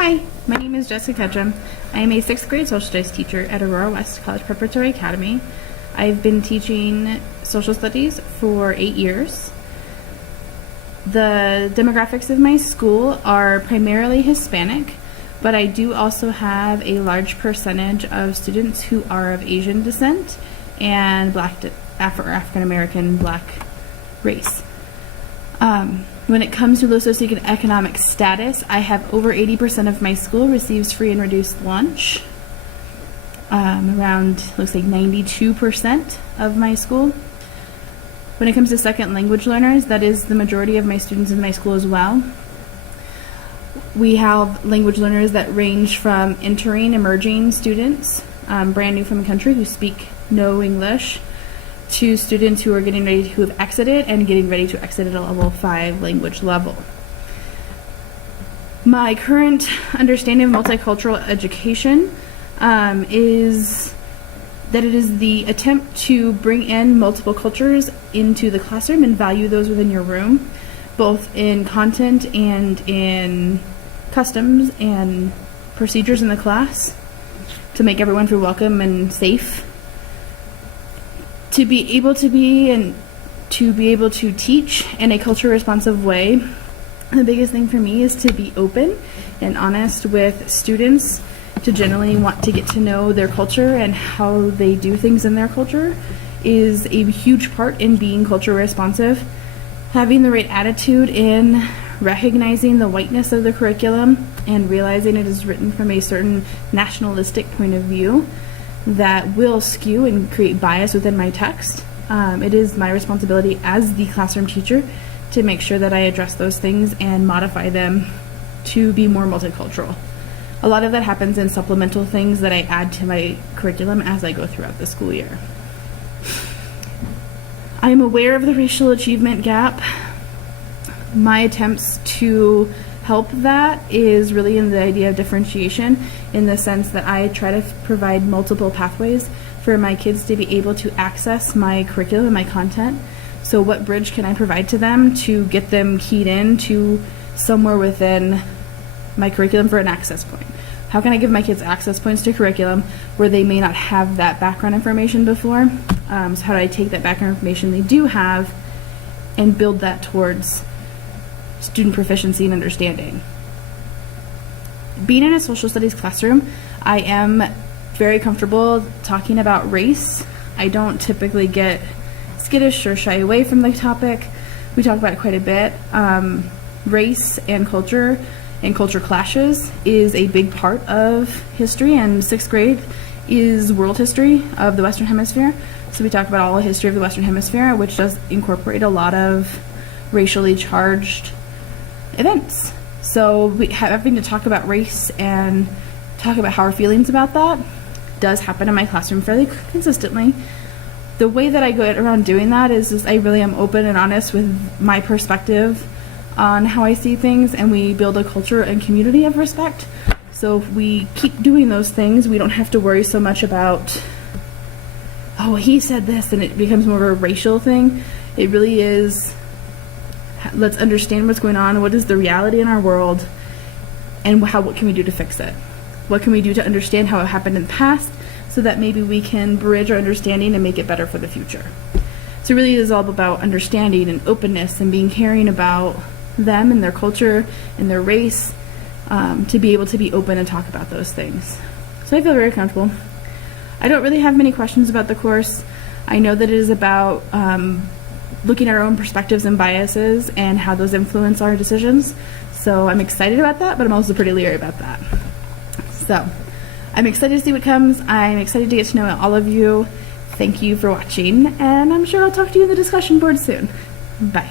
Hi, my name is Jessica Ketchum. I am a 6th grade social studies teacher at Aurora West College Preparatory Academy. I've been teaching social studies for 8 years. The demographics of my school are primarily Hispanic, but I do also have a large percentage of students who are of Asian descent and African American Black race. When it comes to low socioeconomic status, I have over 80% of my school receives free and reduced lunch. Around, looks like 92% of my school. When it comes to second language learners, that is the majority of my students in my school as well. We have language learners that range from entering, emerging students, brand new from the country who speak no English, to students who are who have exited and getting ready to exit at a level 5 language level. My current understanding of multicultural education is that it is the attempt to bring in multiple cultures into the classroom and value those within your room, both in content and in customs and procedures in the class, to make everyone feel welcome and safe. To be able to teach in a culture responsive way, the biggest thing for me is to be open and honest with students, to generally want to get to know their culture and how they do things in their culture is a huge part in being culture responsive. Having the right attitude in recognizing the whiteness of the curriculum and realizing it is written from a certain nationalistic point of view that will skew and create bias within my text. It is my responsibility as the classroom teacher to make sure that I address those things and modify them to be more multicultural. A lot of that happens in supplemental things that I add to my curriculum as I go throughout the school year. I am aware of the racial achievement gap. My attempts to help that is really in the idea of differentiation, in the sense that I try to provide multiple pathways for my kids to be able to access my curriculum and my content. So what bridge can I provide to them to get them keyed in to somewhere within my curriculum for an access point? How can I give my kids access points to curriculum where they may not have that background information before? So how do I take that background information they do have and build that towards student proficiency and understanding? Being in a social studies classroom, I am very comfortable talking about race. I don't typically get skittish or shy away from the topic. We talk about it quite a bit. Race and culture clashes is a big part of history, and 6th grade is world history of the Western Hemisphere. So we talk about all the history of the Western Hemisphere, which does incorporate a lot of racially charged events. So having to talk about race and talk about how our feelings about that does happen in my classroom fairly consistently. The way that I go around doing that is I really am open and honest with my perspective on how I see things, and we build a culture and community of respect. So if we keep doing those things, we don't have to worry so much about, oh, he said this, and it becomes more of a racial thing. It really is, let's understand what's going on, what is the reality in our world, and what can we do to fix it? What can we do to understand how it happened in the past so that maybe we can bridge our understanding and make it better for the future? So really it is all about understanding and openness and being caring about them and their culture and their race, to be able to be open and talk about those things. So I feel very comfortable. I don't really have many questions about the course. I know that it is about looking at our own perspectives and biases and how those influence our decisions. So I'm excited about that, but I'm also pretty leery about that. So I'm excited to see what comes. I'm excited to get to know all of you. Thank you for watching, and I'm sure I'll talk to you in the discussion board soon. Bye.